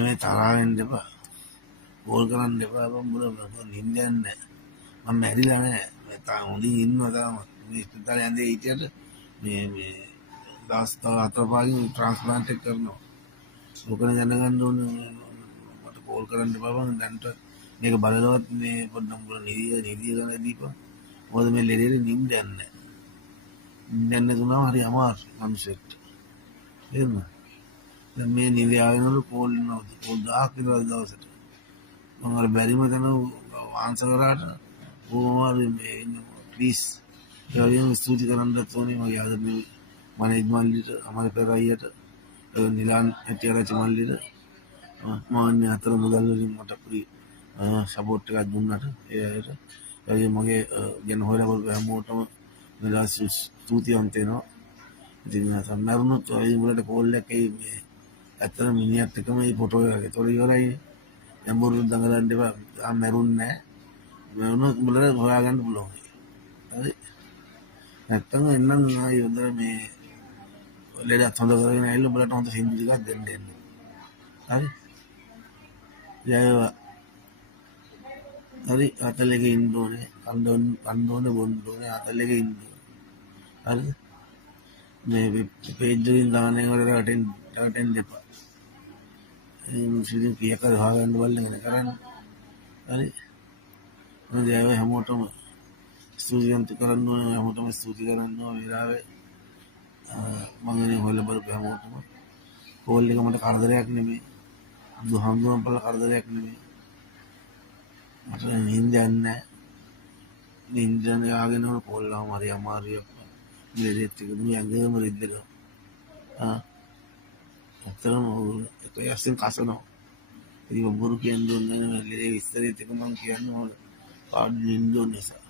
මේ තරහ වෙන්න එපා. කෝල් කරන්න එපා. නිින්ද යන්නේ නැහැ. මම මැරිලා නැහැ. මම තාම හොඳින් ඉන්නවා තාම. මේ ඉස්පිරිතාලේ ඇඳේ හිටියට මේ දවස් 4-5කින් ට්‍රාන්ස්ප්ලාන්ට් එක කරනවා. මොකද දැනගන්න ඕනේ මට කෝල් කරන්න එපා බං දැන්ට මේක බලලවත් මේ පොඩ්ඩක් උඹලා නිදිය ගන්න දීපන්. මොකද මේ ලෙඩේ නිින්ද යන්නේ නැහැ. නිින්ද යන්නේ තුනම හරි අමාරුයි මනුස්සයෙක්ට. එහෙම. දැන් මේ නිදි ආවෙනවලු කෝල් එනවා. කෝල් 1000ක් විතර දවසට. මම අර බැරිම තැන ආන්සර් කරාට ඕමාරු මේ ප්ලීස් ඒ වගේම ස්තුති කරන්නත් ඕනේ මගේ ආදරණීය මනේජ් මල්ලිට අමර පෙරයියට නිලාන් ඇටිආරච්චි මල්ලිට මාන්නේ අතර මුදල් වලින් මට ප්‍රි සපෝට් එකක් දුන්නාට ඒ අයට ඒ වගේම මගේ ජන හොයලා කරපු හැමෝටම මෙලා ස්තුතිවන්ත වෙනවා. ඉතින් සම්මරුණොත් ඔය මුලට කෝල් එකේ මේ ඇත්තට මිනිහත් එක්කම මේ ෆොටෝ එක. ඒතොර ඉවරයි. දැන් බොරු දඟලන්න එපා. ආ මැරුන්නේ නැහැ. මැරුණොත් මුලට හොයාගන්න පුළුවන්. හරි. නැත්තම් එන්නම් ආයෙ හොඳට මේ ලෙඩත් හොඳ කරගෙන ඇවිල්ලා උඹලට හොඳ සින්දු ටිකක් දෙන්න. හරි. ජයවා. හරි අතලෙක ඉන්න ඕනේ. කන්න ඕනේ බොන්න ඕනේ අතලෙක ඉන්න ඕනේ. හරි. මේ පේජ් වලින් දාන ඒකට රටෙන් දෙපා. මේ මුසින් කීයක් හරි හොයාගන්න බලන්න කරන්නේ. හරි. මම ජයව හැමෝටම ස්තුතිවන්ත කරන්න ඕනේ හැමෝටම ස්තුති කරන්න ඕනේ වෙලාවේ මම නේ හොයලා බලපු හැමෝටම කෝල් එක මට කරදරයක් නෙමෙයි දුහම්දුම් බල කරදරයක් නෙමෙයි මට නිින්ද යන්නේ නැහැ නිින්ද යාගෙන කෝල් එකම හරි අමාරුයි මේ දෙත් එක මේ අංගෙම රිද්දලා අතරම ඒක යස්සින් කසනවා ඉතින් බොරු කියන්නේ නැහැ ලේ ඉස්සරෙත් එක මම කියන්නේ හොල කාඩ් නිින්ද නිසා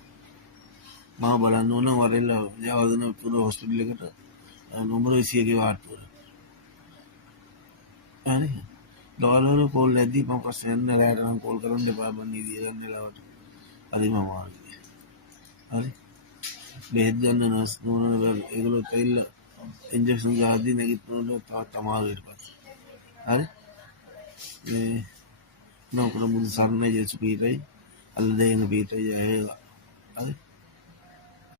මම බලන්න ඕන වරෙල්ල ජයවර්ධන පුර හොස්පිටල් එකට නම්බර 21 ගේ වාට්ටුවර. හරි. දවල්වල කෝල් ඇද්දි මම ප්‍රශ්න නැහැ රැට නම් කෝල් කරන්න එපා බන් නිදිය ගන්න වෙලාවට. හරි මම ආවේ. හරි. බෙහෙත් ගන්න නර්ස් නෝන ඒගොල්ලෝ තෙල්ල ඉන්ජෙක්ෂන් ගහද්දි නැගිටිනකොට තාත් අමාරුයි ඊට පස්සේ. හරි. මේ නෝකර මුල් සම්නේ ජෙසු පීටයි අල්ලදේන පීටයි හරි